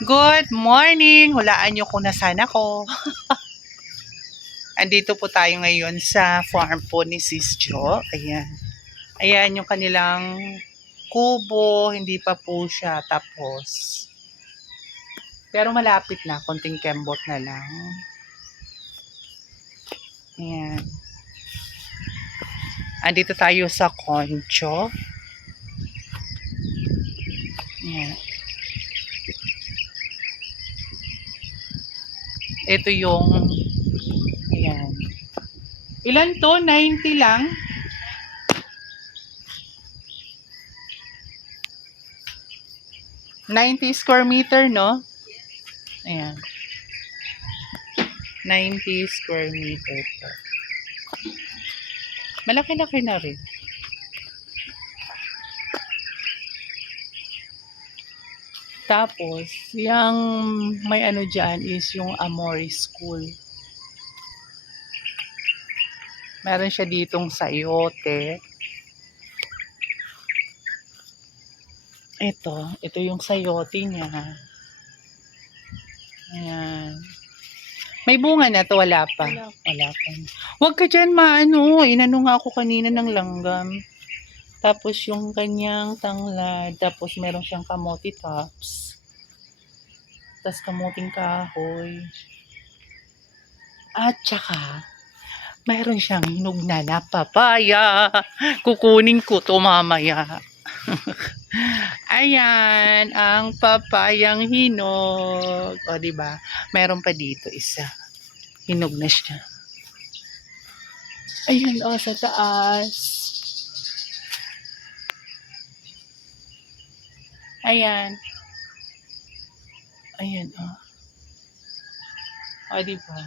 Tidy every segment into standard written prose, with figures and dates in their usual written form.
Good morning! Hulaan niyo kung nasaan ako. Andito po tayo ngayon sa farm po ni Sis Jo. Ayan. Ayan yung kanilang kubo. Hindi pa po siya tapos. Pero malapit na. Konting kembot na lang. Ayan. Andito tayo sa Concho. Ayan. Ito yung ayan. Ilan to? 90 lang? 90 square meter, no? Ayan. 90 square meter to. Malaki-laki na rin. Tapos, yung may ano dyan is yung Amore School. Meron siya ditong sayote. Ito yung sayote niya. Ayan. May bunga na to, wala pa. Wala pa. Huwag ka dyan maano, inano nga ako kanina ng langgam. Tapos yung kanyang tanglad, tapos meron siyang kamote tops. Tapos kamuting kahoy. At saka, mayroon siyang hinog na papaya. Kukunin ko to mamaya. Ayan, ang papayang hinog. O, diba? Meron pa dito isa. Hinog na siya. Ayan, o, sa taas. Ayan. Ayan, o. O, diba?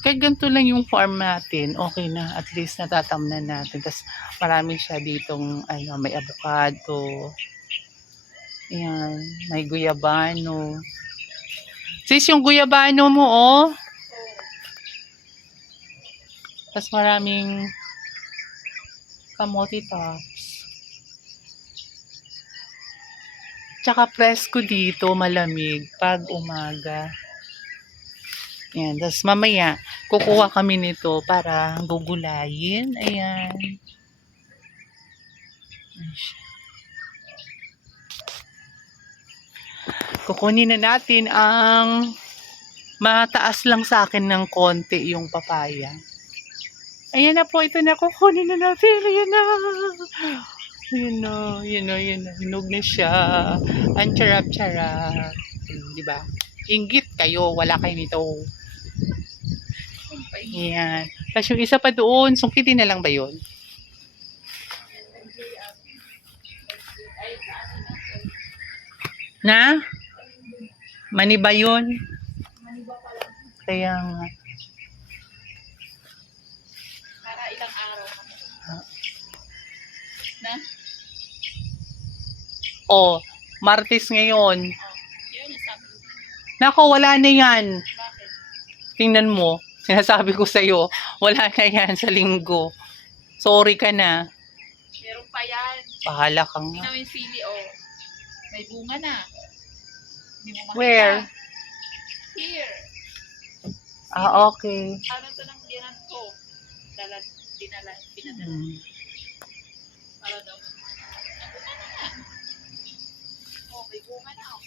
Kahit ganito lang yung farm natin, okay na. At least natatamnan natin. Tapos marami siya ditong ano, may avocado. Ayan, may guyabano. Sis, yung guyabano mo, oh. Tapos maraming kamote tops. Tsaka presko dito, malamig pag umaga. Ayan, tapos mamaya, kukuha kami nito para gugulayin. Ayan. Kukunin na natin ang mataas lang sa akin ng konti yung papaya. Ayan na po, ito na, kukunin na natin. Ayan na. Ayan na. Hinog na siya. Ang charap-charap. Diba? Inggit kayo, wala kayo nito. Ayan. Tapos yung isa pa doon, sungkitin na lang ba yun? Na? Mani ba yun? Kaya nga. Para ilang araw na? Oh, Martes ngayon. Yun yung sabi. Nako, wala na yan. Bakit? Tingnan mo. Sinasabi ko sa'yo, wala na yan sa linggo. Sorry ka na. Meron pa yan. Bahala ka nga. Tingnan mo yung sili, oh. May bunga na. Hindi mo makita. Where? Here. Ah, okay. Ano to ng biyanan ko? Pinadala. Hmm. Para daw. Oh, may bunga na, oh.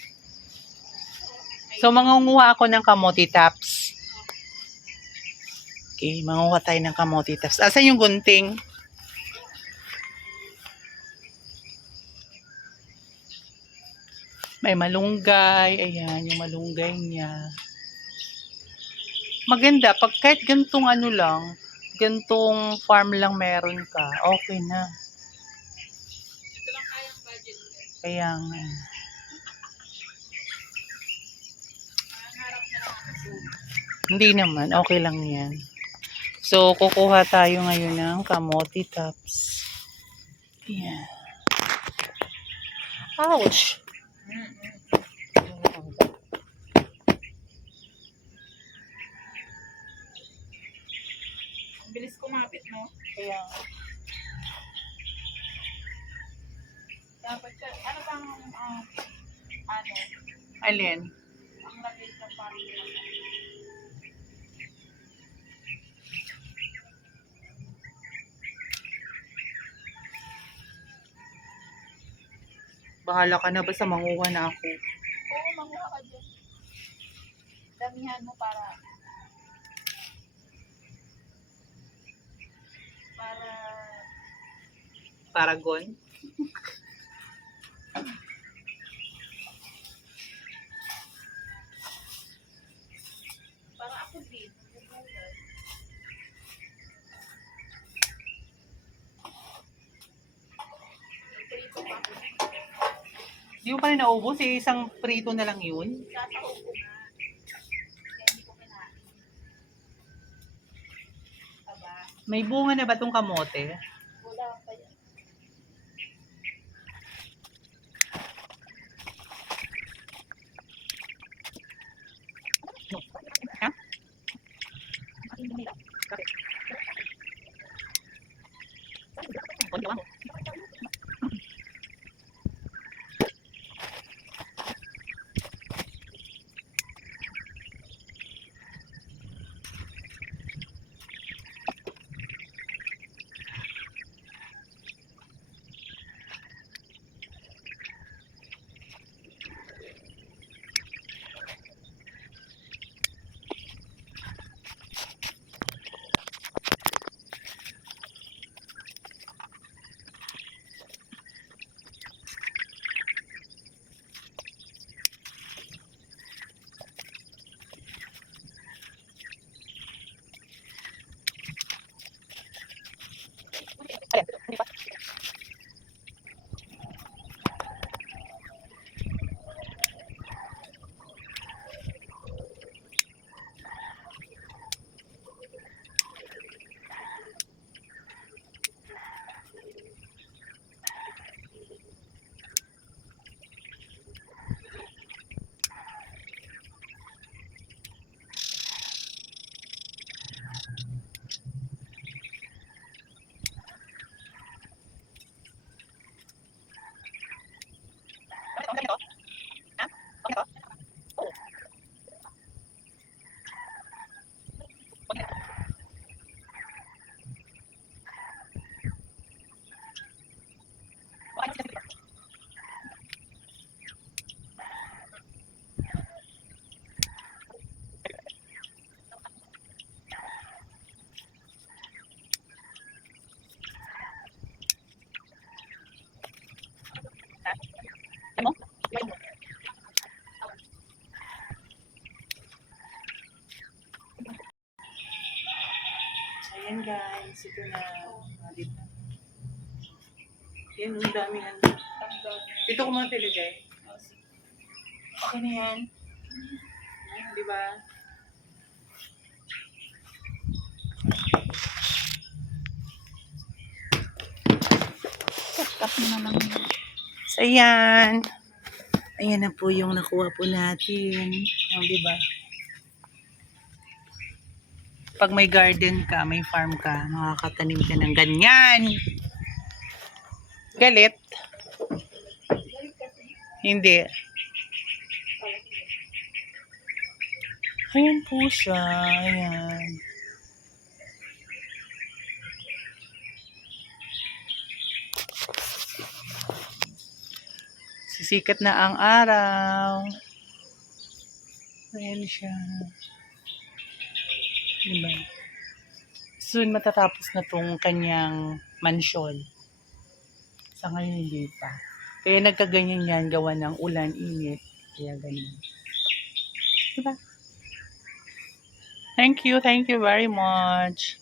So, mangunguha ako ng kamote tops. Okay, mangunguha tayo ng kamote tops. Asan yung gunting? May malunggay. Ayan, yung malunggay niya. Maganda. Pag kahit gantong ano lang, gantong farm lang meron ka, okay na. Ito lang kayang budget. Kaya nga. Nangarap na lang ako. Hindi naman. Okay lang yan. So, kukuha tayo ngayon ng kamote tops. Ayan. Ouch! Ang bilis kumapit, no? Kaya Dapat ka, ano bang, ano? alin? Bahala ka na, basta manguha na ako. Oo, manguha ka dyan. Damihan mo para Paragon. para ako din. Magugulat. May prito pa ako. Di mo pa rin naubos, eh, isang prito na lang yun. Sasahog ko nga. Kaya hindi ko kinain. Aba, May bunga na ba tong kamote? wala pa yan. Ha? Ayan guys, ito na. Dito. Yan, ang dami yan. Dito ko mga tilagay. Okay na yan. Di ba? Tap na lang yun. So, ayan. Ayan na po yung nakuha po natin. Di ba? Pag may garden ka, may farm ka, makakatanim ka ng ganyan. Galit? Hindi. Ayan po siya. Ayan. Sisikat na ang araw. Ayan siya. Diba? Soon matatapos na tong kanyang mansyon. Sa ngayon hindi pa. Kaya nagkaganyan yan gawa ng ulan, init. Kaya ganyan. Diba? Thank you very much.